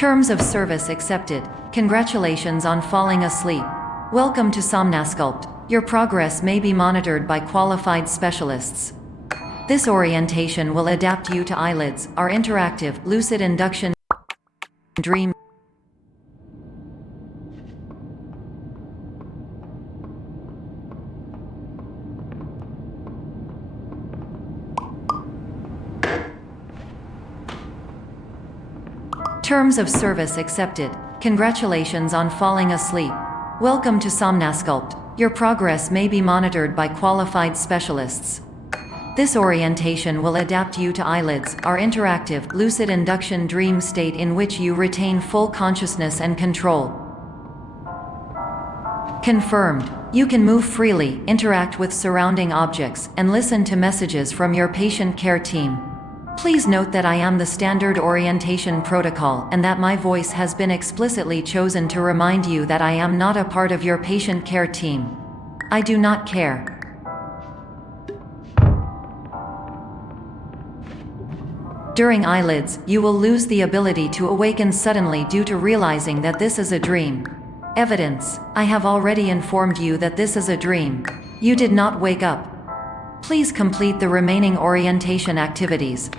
Terms of service accepted. Congratulations on falling asleep. Welcome to Somnasculpt. Your progress may be monitored by qualified specialists. This orientation will adapt you to eyelids, our interactive, lucid induction dream. Terms of service accepted. Congratulations on falling asleep. Welcome to Somnasculpt. Your progress may be monitored by qualified specialists. This orientation will adapt you to eyelids, our interactive, lucid induction dream state in which you retain full consciousness and control. Confirmed. You can move freely, interact with surrounding objects, and listen to messages from your patient care team. Please note that I am the standard orientation protocol and that my voice has been explicitly chosen to remind you that I am not a part of your patient care team. I do not care. During eyelids, you will lose the ability to awaken suddenly due to realizing that this is a dream. Evidence: I have already informed you that this is a dream. You did not wake up. Please complete the remaining orientation activities.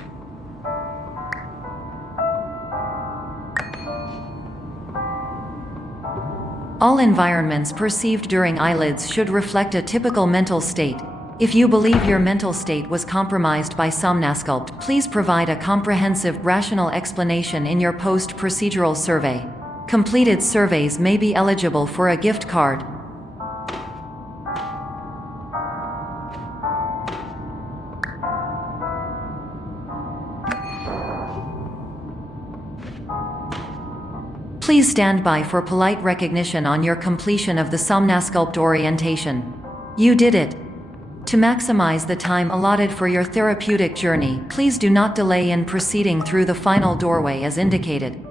All environments perceived during eyelids should reflect a typical mental state. If you believe your mental state was compromised by Somnasculpt, please provide a comprehensive, rational explanation in your post-procedural survey. Completed surveys may be eligible for a gift card. Please stand by for polite recognition on your completion of the Somnasculpt orientation. You did it! To maximize the time allotted for your therapeutic journey, please do not delay in proceeding through the final doorway as indicated.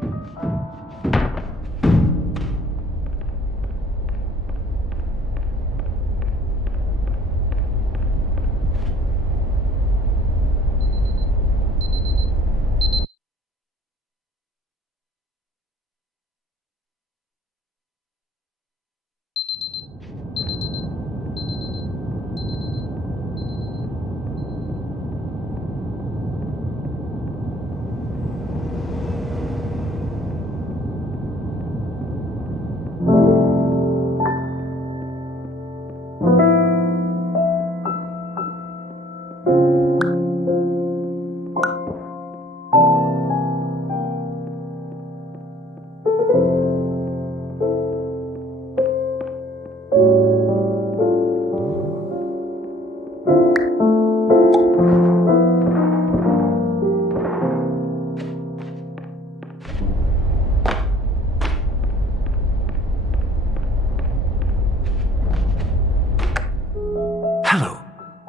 Hello,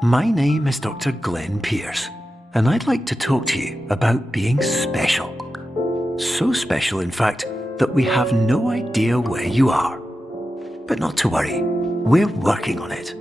my name is Dr. Glenn Pierce, and I'd like to talk to you about being special. So special, in fact, that we have no idea where you are. But not to worry, we're working on it.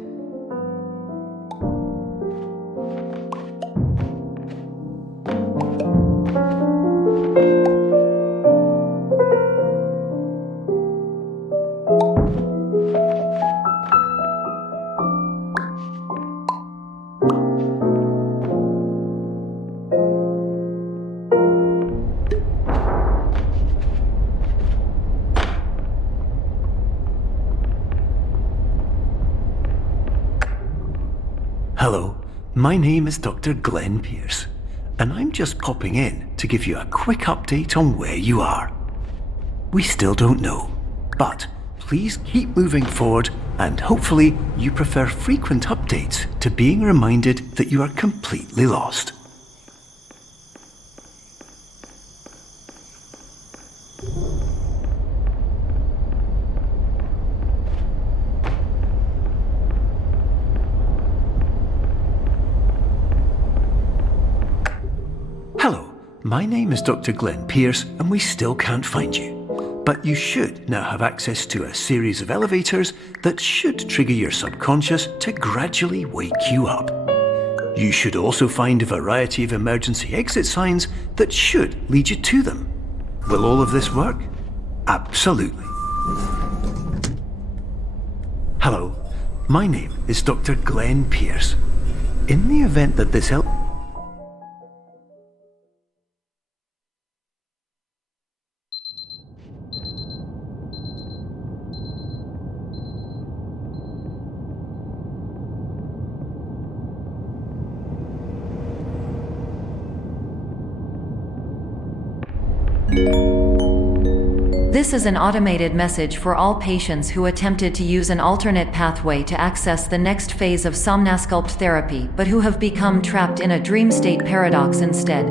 Hello, my name is Dr. Glenn Pierce, and I'm just popping in to give you a quick update on where you are. We still don't know, but please keep moving forward, and hopefully you prefer frequent updates to being reminded that you are completely lost. Hello, my name is Dr. Glenn Pierce, and we still can't find you. But you should now have access to a series of elevators that should trigger your subconscious to gradually wake you up. You should also find a variety of emergency exit signs that should lead you to them. Will all of this work? Absolutely. Hello, my name is Dr. Glenn Pierce. In the event that this helps... This is an automated message for all patients who attempted to use an alternate pathway to access the next phase of Somnasculpt therapy but who have become trapped in a dream state paradox instead.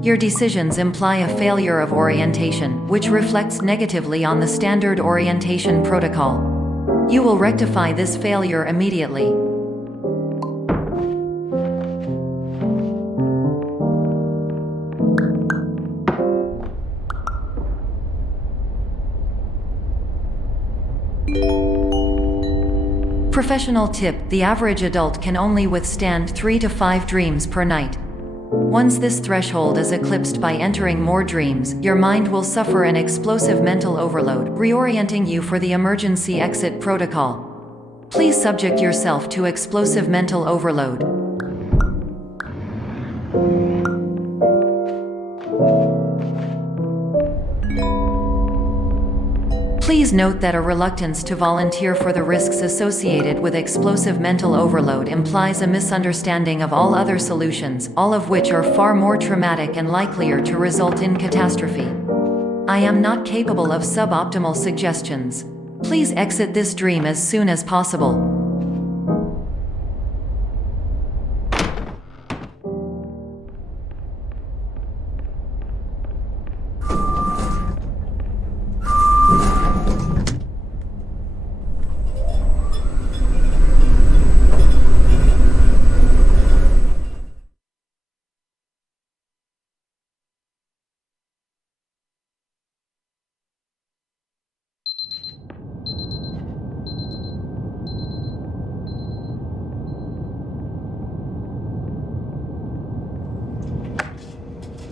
Your decisions imply a failure of orientation, which reflects negatively on the standard orientation protocol. You will rectify this failure immediately. Professional tip: the average adult can only withstand 3 to 5 dreams per night. Once this threshold is eclipsed by entering more dreams, your mind will suffer an explosive mental overload, reorienting you for the emergency exit protocol. Please subject yourself to explosive mental overload. Please note that a reluctance to volunteer for the risks associated with explosive mental overload implies a misunderstanding of all other solutions, all of which are far more traumatic and likelier to result in catastrophe. I am not capable of suboptimal suggestions. Please exit this dream as soon as possible.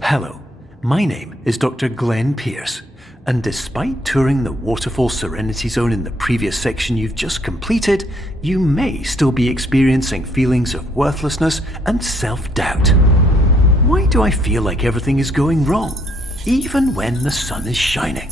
Hello, my name is Dr. Glenn Pierce, and despite touring the Waterfall Serenity Zone in the previous section you've just completed, you may still be experiencing feelings of worthlessness and self-doubt. Why do I feel like everything is going wrong, even when the sun is shining?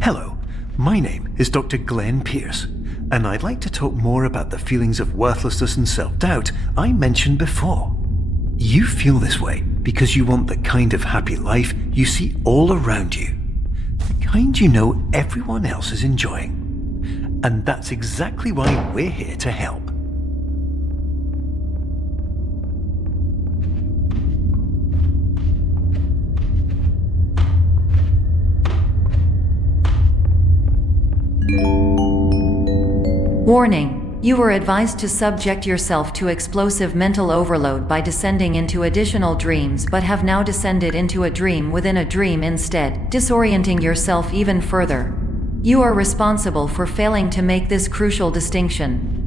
Hello, my name is Dr. Glenn Pierce, and I'd like to talk more about the feelings of worthlessness and self-doubt I mentioned before. You feel this way because you want the kind of happy life you see all around you, the kind you know everyone else is enjoying. And that's exactly why we're here to help. Warning: you were advised to subject yourself to explosive mental overload by descending into additional dreams but have now descended into a dream within a dream instead, disorienting yourself even further. You are responsible for failing to make this crucial distinction.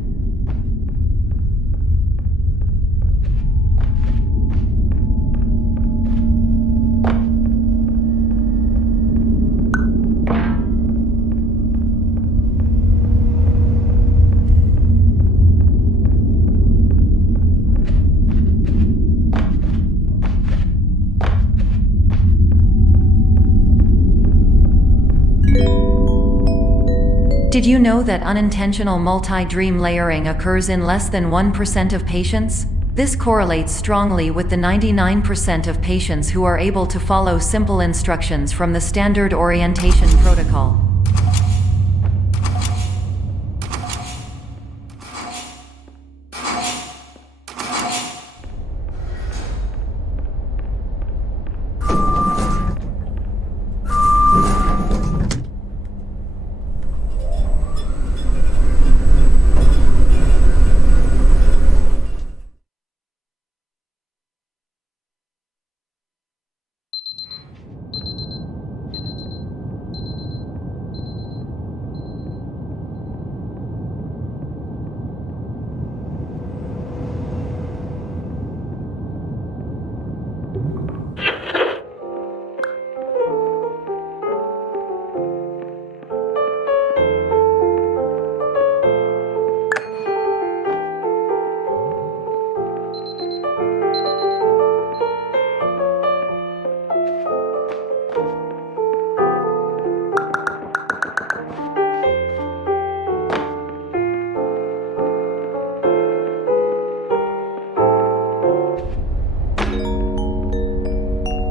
Did you know that unintentional multi-dream layering occurs in less than 1% of patients? This correlates strongly with the 99% of patients who are able to follow simple instructions from the standard orientation protocol.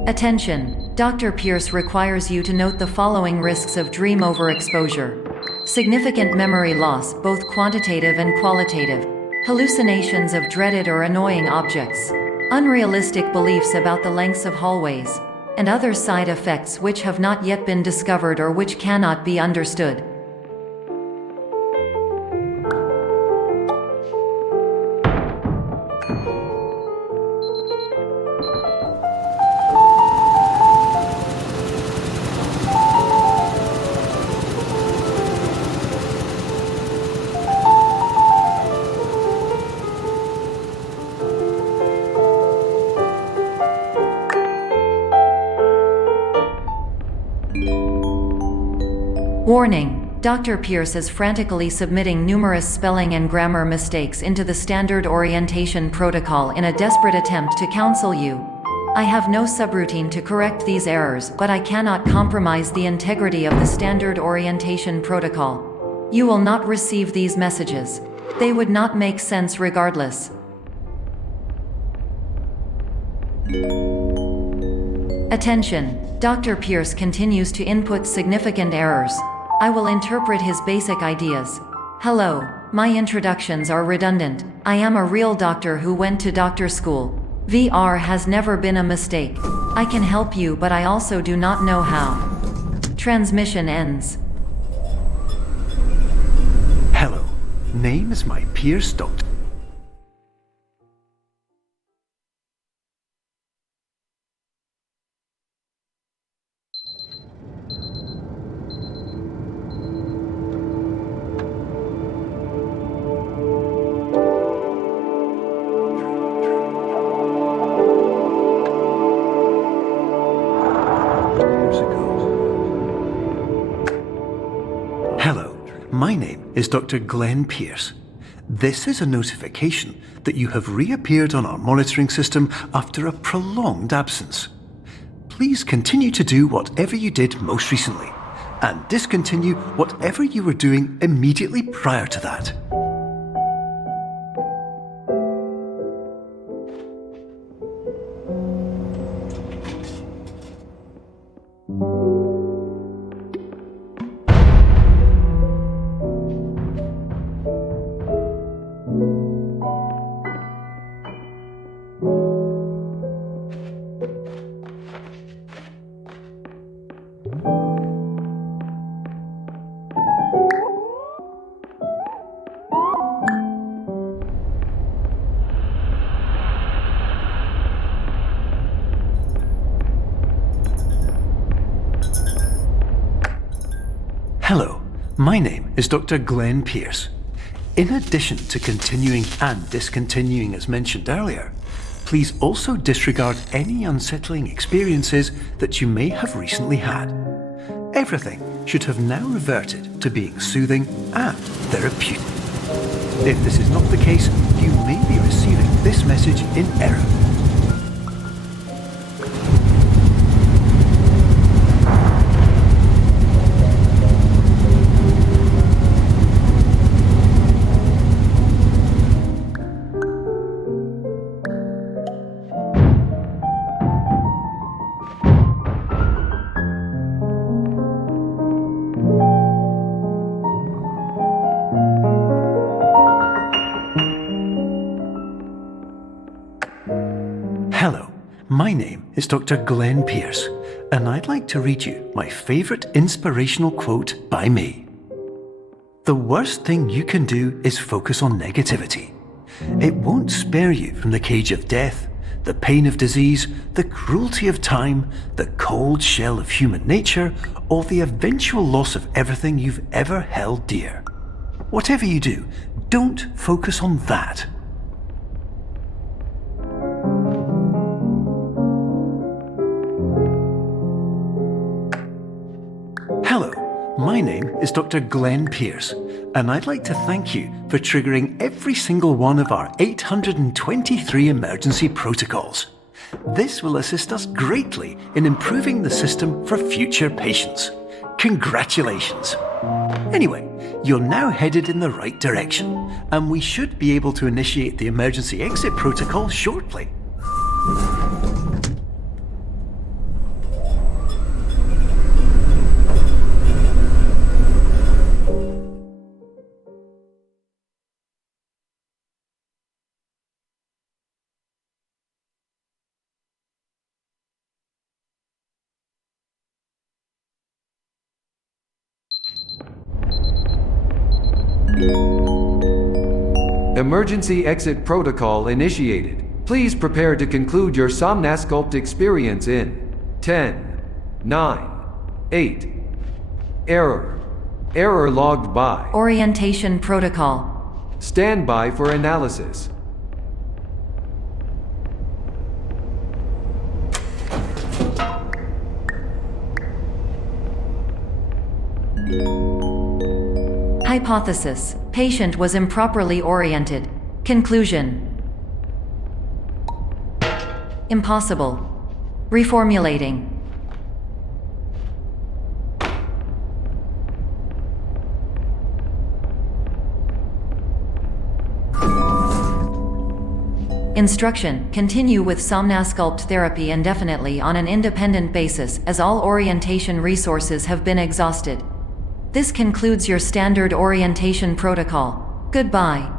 Attention! Dr. Pierce requires you to note the following risks of dream overexposure. Significant memory loss, both quantitative and qualitative. Hallucinations of dreaded or annoying objects. Unrealistic beliefs about the lengths of hallways. And other side effects which have not yet been discovered or which cannot be understood. Warning: Dr. Pierce is frantically submitting numerous spelling and grammar mistakes into the standard orientation protocol in a desperate attempt to counsel you. I have no subroutine to correct these errors, but I cannot compromise the integrity of the standard orientation protocol. You will not receive these messages. They would not make sense regardless. Attention! Dr. Pierce continues to input significant errors. I will interpret his basic ideas. Hello, my introductions are redundant. I am a real doctor who went to doctor school. VR has never been a mistake. I can help you, but I also do not know how. Transmission ends. Hello, name is my Pierce Doctor. Hello, my name is Dr. Glenn Pierce. This is a notification that you have reappeared on our monitoring system after a prolonged absence. Please continue to do whatever you did most recently, and discontinue whatever you were doing immediately prior to that. Hello, my name is Dr. Glenn Pierce. In addition to continuing and discontinuing as mentioned earlier, please also disregard any unsettling experiences that you may have recently had. Everything should have now reverted to being soothing and therapeutic. If this is not the case, you may be receiving this message in error. my name is Dr. Glenn Pierce, and I'd like to read you my favourite inspirational quote by me. The worst thing you can do is focus on negativity. It won't spare you from the cage of death, the pain of disease, the cruelty of time, the cold shell of human nature, or the eventual loss of everything you've ever held dear. Whatever you do, don't focus on that. Hello, my name is Dr. Glenn Pierce, and I'd like to thank you for triggering every single one of our 823 emergency protocols. This will assist us greatly in improving the system for future patients. Congratulations! Anyway, you're now headed in the right direction, and we should be able to initiate the emergency exit protocol shortly. Emergency exit protocol initiated. Please prepare to conclude your Somnasculpt experience in 10, 9, 8. Error. Error logged by. Orientation protocol. Stand by for analysis. Hypothesis: patient was improperly oriented. Conclusion: impossible. Reformulating. Instruction: continue with Somnasculpt therapy indefinitely on an independent basis, as all orientation resources have been exhausted. This concludes your standard orientation protocol. Goodbye.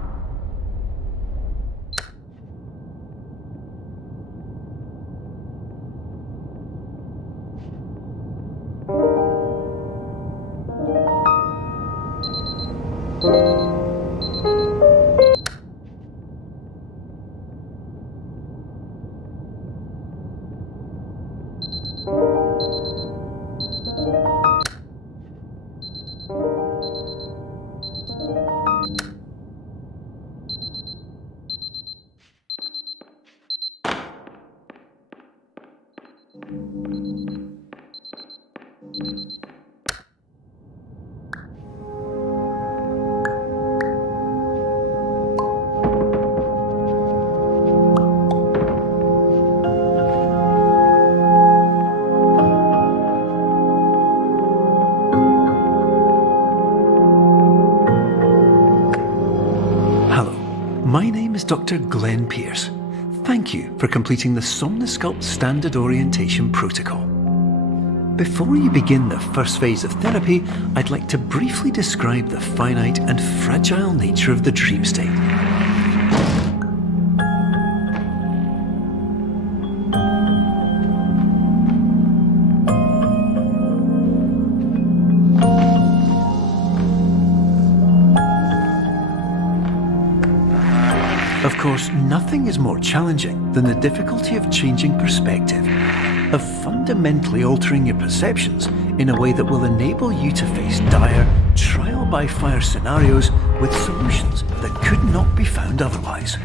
My name is Dr. Glenn Pierce. Thank you for completing the Somnasculpt Standard Orientation Protocol. Before you begin the first phase of therapy, I'd like to briefly describe the finite and fragile nature of the dream state. Of course, nothing is more challenging than the difficulty of changing perspective, of fundamentally altering your perceptions in a way that will enable you to face dire, trial-by-fire scenarios with solutions that could not be found otherwise.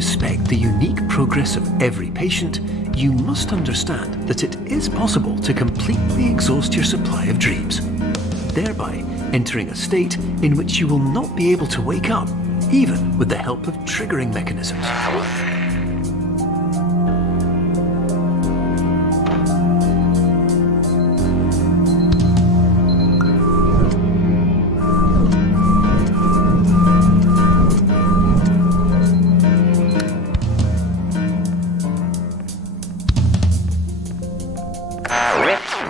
respect the unique progress of every patient, you must understand that it is possible to completely exhaust your supply of dreams, thereby entering a state in which you will not be able to wake up, even with the help of triggering mechanisms.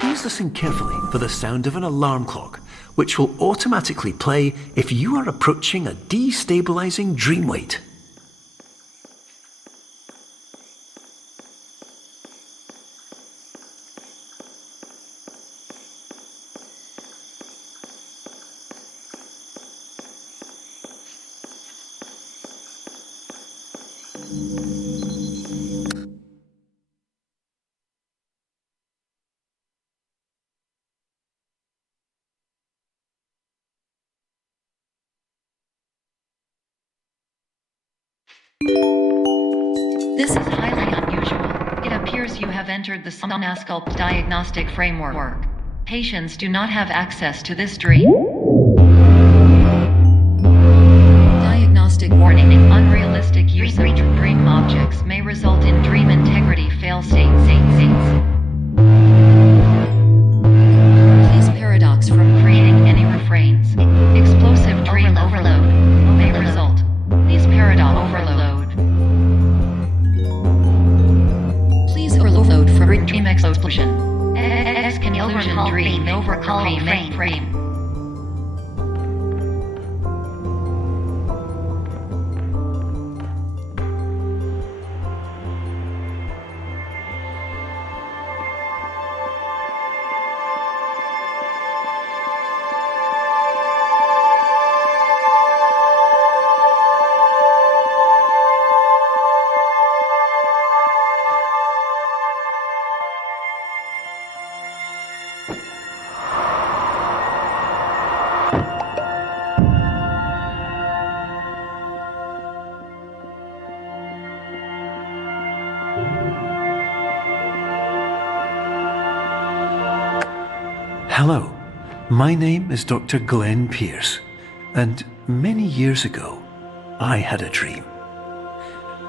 Please listen carefully for the sound of an alarm clock, which will automatically play if you are approaching a destabilizing dream weight. This is highly unusual. It appears you have entered the Somnasculpt diagnostic framework. Patients do not have access to this dream. Diagnostic warning. Unrealistic use of dream objects may result in dream integrity fail-states. Please paradox from creating any refrains. Explosive dream overload may result. Please paradox overload. Please overload from dream explosion. Conclusion dream overcall frame. Hello, my name is Dr. Glenn Pierce, and many years ago, I had a dream.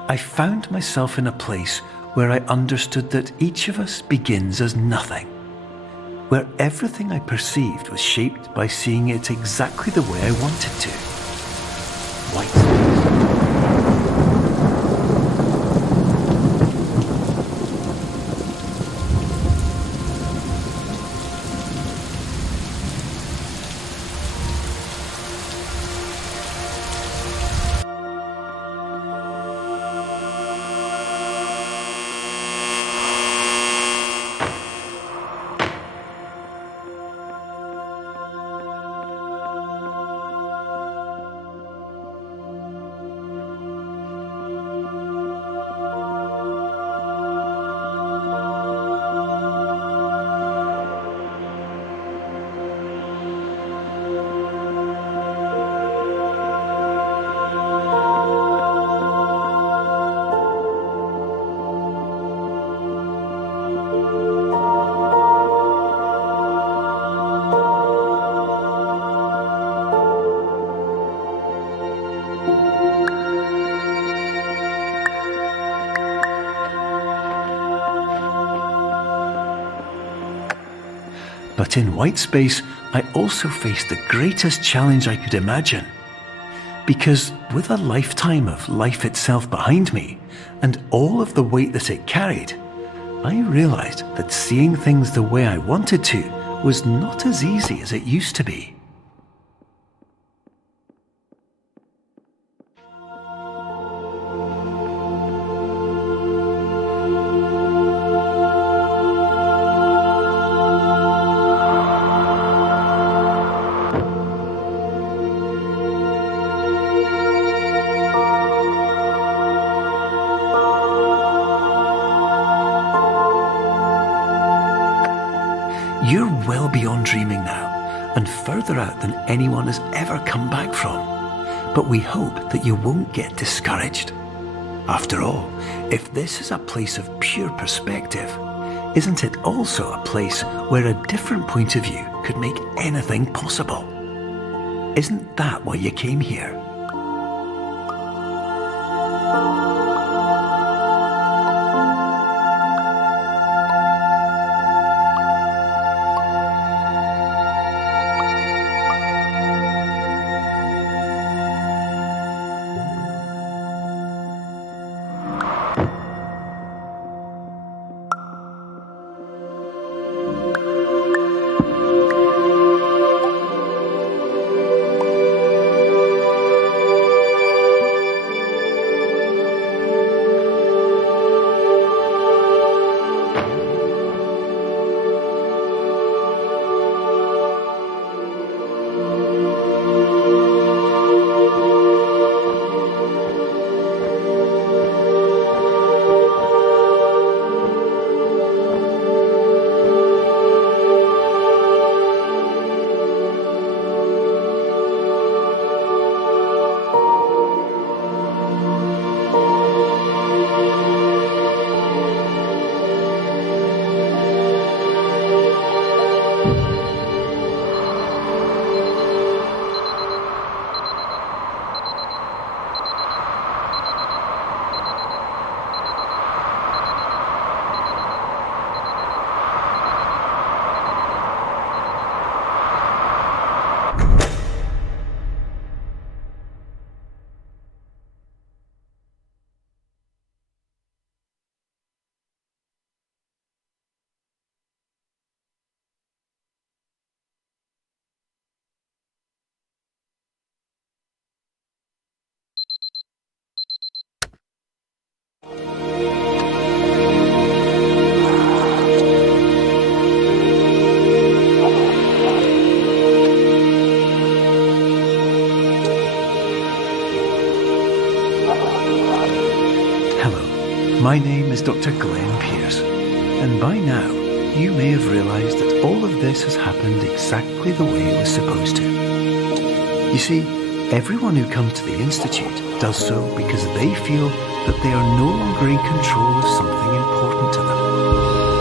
I found myself in a place where I understood that each of us begins as nothing, where everything I perceived was shaped by seeing it exactly the way I wanted to. White space. But in white space, I also faced the greatest challenge I could imagine. Because with a lifetime of life itself behind me, and all of the weight that it carried, I realized that seeing things the way I wanted to was not as easy as it used to be. You're well beyond dreaming now, and further out than anyone has ever come back from. But we hope that you won't get discouraged. After all, if this is a place of pure perspective, isn't it also a place where a different point of view could make anything possible? Isn't that why you came here? My name is Dr. Glenn Pierce, and by now you may have realised that all of this has happened exactly the way it was supposed to. You see, everyone who comes to the Institute does so because they feel that they are no longer in control of something important to them.